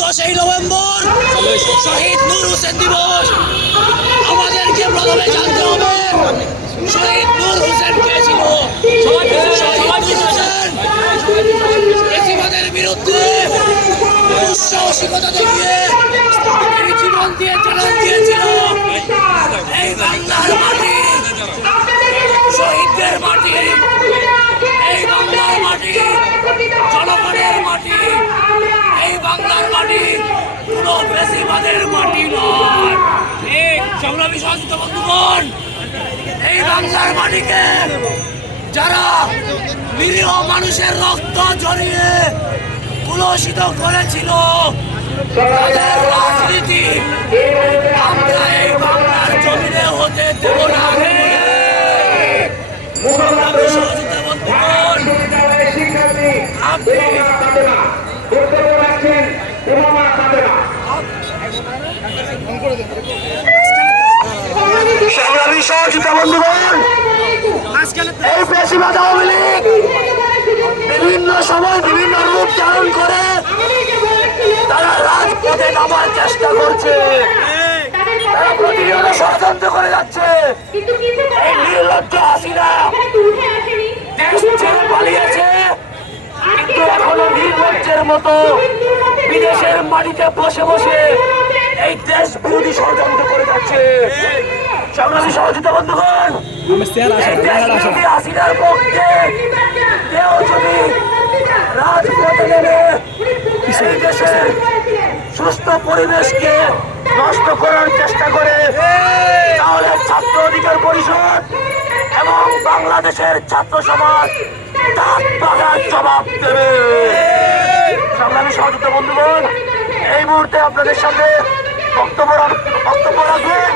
দশই নভেম্বর শহীদ নূর হোসেন দিবস। আমাদেরকে প্রথমে জানতে হবে শহীদ নূর হোসেন কে ছিল? বিরুদ্ধে দুঃসাহসিকতা দেখিয়ে বন্ধুগণ, এই বাংলার যারা নিরীহ মানুষের রক্ত ঝরিয়ে কুলসিত করেছিল, তাদের রাজনীতি আমরা এই বাংলার জমিনে হতে বন্ধুগণ এই আওয়ামী লীগ বিভিন্ন সময় বিভিন্ন রূপ ধারণ করে তারা রাজপথে নামার চেষ্টা করছে। তারা প্রতিনিয়ত ষড়যন্ত্র করে যাচ্ছে। এই নির্লজ্জ হাসিনা দেশ ছেড়ে পালিয়েছে। কিন্তু এখনও নির্লজ্জের মতো বিদেশের মাটিতে বসে বসে এই দেশ বিরোধী ষড়যন্ত্র করে যাচ্ছে। সংগ্রামী সহযোগিতা বন্ধুগণ হাসিনার পক্ষে কেউ যদি রাজপথে নেমে এই দেশের সুস্থ পরিবেশকে নষ্ট করার চেষ্টা করে তাহলে ছাত্র অধিকার পরিষদ এবং বাংলাদেশের ছাত্র সমাজ তার পাগার জবাব দেবে। সংগ্রামী সহযোগিতা বন্ধুগণ এই মুহূর্তে আপনাদের সামনে বক্তব্য বক্তব্য রাখবেন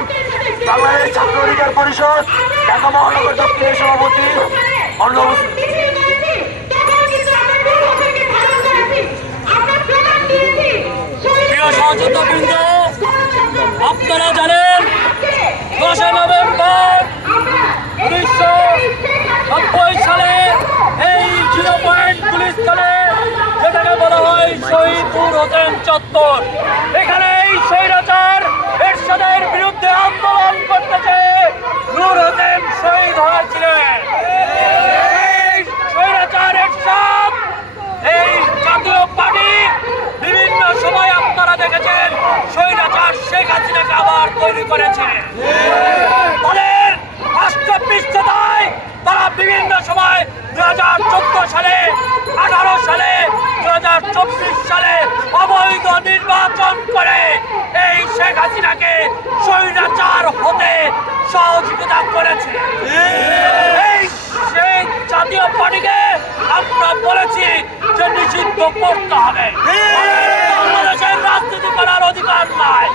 বাংলাদেশ ছাত্র অধিকার পরিষদ, ঢাকা মহানগর দক্ষিণের সভাপতি অর্ণব হোসেন। প্রিয় সহযোদ্ধা আপনারা জানেন দশই নভেম্বর উনিশশো নব্বই সালে এই জিরো পয়েন্ট পুলিশ স্থানে যেটাকে বলা হয় শহীদপুর হোসেন চত্বর এখানে এই স্বৈরাচার এরশাদের বিরুদ্ধে আন্দোলন করতেছে নূর হোসেন শহীদ হয়েছিলেন এই স্বৈরাচার এরশাদ এই জাতীয় পার্টি বিভিন্ন সময় আপনারা দেখেছেন স্বৈরাচার শেখ হাসিনাকে আবার তৈরি করেছে। তাদের রাষ্ট্রপৃষ্ঠতায় তারা বিভিন্ন সময় দু হাজার চোদ্দ সালে, আঠারো সালে দু হাজার চব্বিশ সালে অবৈধ নির্বাচন করে এই শেখ হাসিনাকে স্বৈরাচার হতে সহযোগিতা করেছে। এই সেই জাতীয় পার্টিকে আমরা বলেছি যে নিষিদ্ধ করতে হবে বাংলাদেশের রাজনীতি করার অধিকার নাই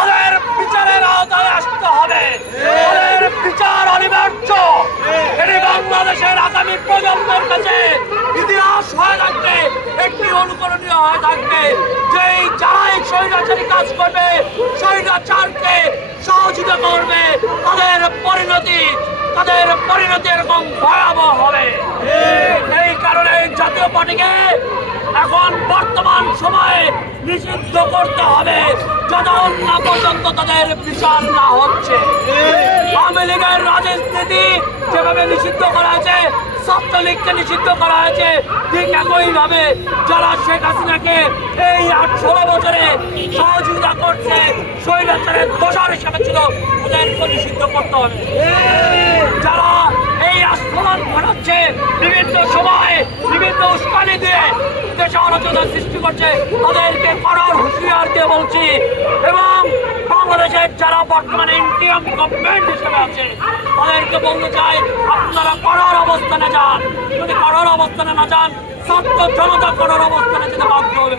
ওদের বিচারের আওতায় আসতে হবে ওদের বিচার অনিবার্য এটি বাংলাদেশের আগামী প্রজন্মের কাছে ইতিহাস হয়ে থাকবে, একটি অনুকরণীয় হয়ে থাকবে। যে এই যারাই স্বৈরাচারী কাজ করবে, স্বৈরাচারকে সহযোগিতা করবে, তাদের পরিণতি তাদের পরিণতি এরকম ভয়াবহ হবে। এই কারণে জাতীয় পার্টিকে এখন বর্তমান সময়ে নিষিদ্ধ করতে হবে। যতক্ষণ না পর্যন্ত তাদের বিচার না হচ্ছে। আওয়ামী লীগের রাজনীতি যেভাবে নিষিদ্ধ করা হয়েছে, ছাত্রলীগকে নিষিদ্ধ করা হয়েছে, ঠিক একইভাবে যারা শেখ হাসিনাকে এই আট ষোলো বছরে সহযোগিতা করছে, স্বৈরাচারের দোষার হিসাবে ছিল ওদেরকে নিষিদ্ধ করতে হবে। যারা এই আস্ফলন ঘটাচ্ছে বিভিন্ন সময়ে বিভিন্ন উস্কানি দিয়ে দেশে অরাজকতা সৃষ্টি করছে, তাদেরকে করার হুঁশিয়ার দিয়ে বলছি, এবং বাংলাদেশের যারা বর্তমানে ইন্ডিয়ান গভর্নমেন্ট হিসেবে আছে, তাদেরকে বলতে চাই, আপনারা করার অবস্থানে যান। যদি করার অবস্থানে না যান, ছাত্র জনতা করার অবস্থানে যেতে বাধ্য হবে